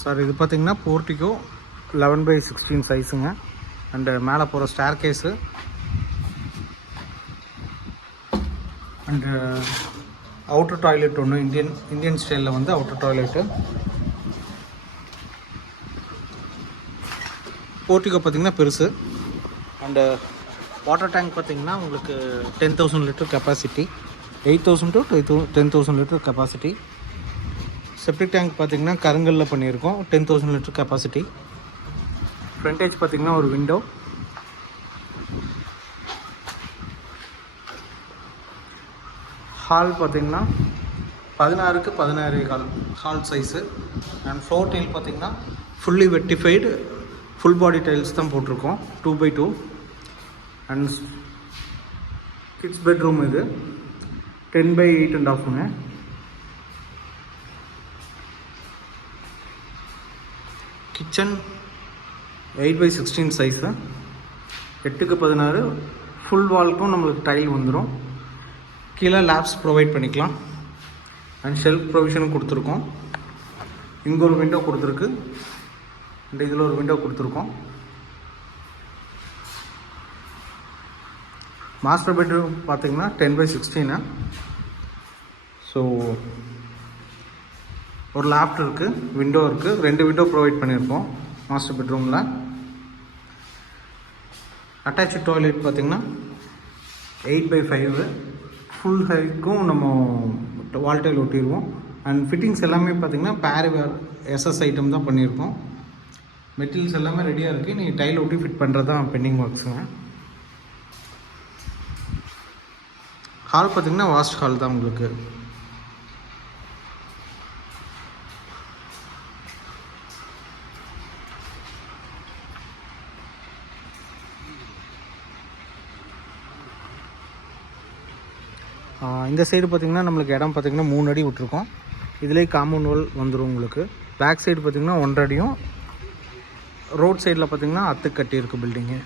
Sir இது பார்த்திங்கன்னா portico eleven by sixteen சைஸுங்க அண்டு மேலே போகிற staircase and outer toilet ஒன்று இந்தியன் இந்தியன் ஸ்டைலில் வந்து அவுட்டர் டாய்லெட்டு போர்ட்டிக்கோ பார்த்திங்கன்னா பெருசு. அண்டு வாட்டர் டேங்க் பார்த்தீங்கன்னா உங்களுக்கு ten thousand litre capacity eight thousand to ten thousand litre capacity septic tank பார்த்தீங்கன்னா கருங்கல்ல பண்ணியிருக்கோம். Ten thousand litre capacity frontage பார்த்தீங்கன்னா ஒரு விண்டோ ஹால் பார்த்தீங்கன்னா பதினாறுக்கு பதினாறு hall hall size and floor tile பார்த்தீங்கன்னா fully vitrified full body tiles தான் போட்டிருக்கோம். Two by two and kids bedroom இது. Ten by eight and ஆஃப்ங்க kitchen eight by sixteen size எட்டுக்கு பதினாறு ஃபுல் வால்க்கும் நம்மளுக்கு டைல் வந்துடும் கீழே லேப்ஸ் ப்ரொவைட் பண்ணிக்கலாம். அண்ட் ஷெல்ஃப் ப்ரொவிஷனும் கொடுத்துருக்கோம். இங்கே ஒரு விண்டோ கொடுத்துருக்கு. அண்ட் இதில் ஒரு விண்டோ கொடுத்துருக்கோம். மாஸ்டர் பெட்ரூம் பார்த்தீங்கன்னா டென் பை சிக்ஸ்டீனு ஸோ ஒரு லேப்ட் இருக்குது விண்டோ இருக்குது ரெண்டு விண்டோ ப்ரொவைட் பண்ணியிருக்கோம் மாஸ்டர் பெட்ரூமில் அட்டாச்சு டாய்லெட் பார்த்திங்கன்னா எயிட் பை ஃபைவு ஃபுல் ஹைக்கும் நம்ம வால்டைல் ஒட்டிடுவோம் அண்ட் ஃபிட்டிங்ஸ் எல்லாமே பார்த்தீங்கன்னா பேரிவேர் எஸ்எஸ் ஐட்டம் தான் பண்ணியிருக்கோம். மெட்டீரியல்ஸ் எல்லாமே ரெடியாக இருக்குது நீங்கள் டைல் ஒட்டி ஃபிட் பண்ணுறது தான் பெண்டிங் ஒர்க்ஸுங்க ஹால் பார்த்திங்கன்னா வாஸ்ட் ஹால் தான் உங்களுக்கு. இந்த சைடு பார்த்தீங்கன்னா நம்மளுக்கு இடம் பார்த்தீங்கன்னா மூணு அடி விட்டுருக்கோம். இதுலேயே காம்பவுண்ட் வால் வந்துடும் உங்களுக்கு. பேக் சைடு பார்த்தீங்கன்னா ஒன்றரை அடியும் ரோட் சைடில் பார்த்தீங்கன்னா அத்து கட்டி இருக்குது பில்டிங்கு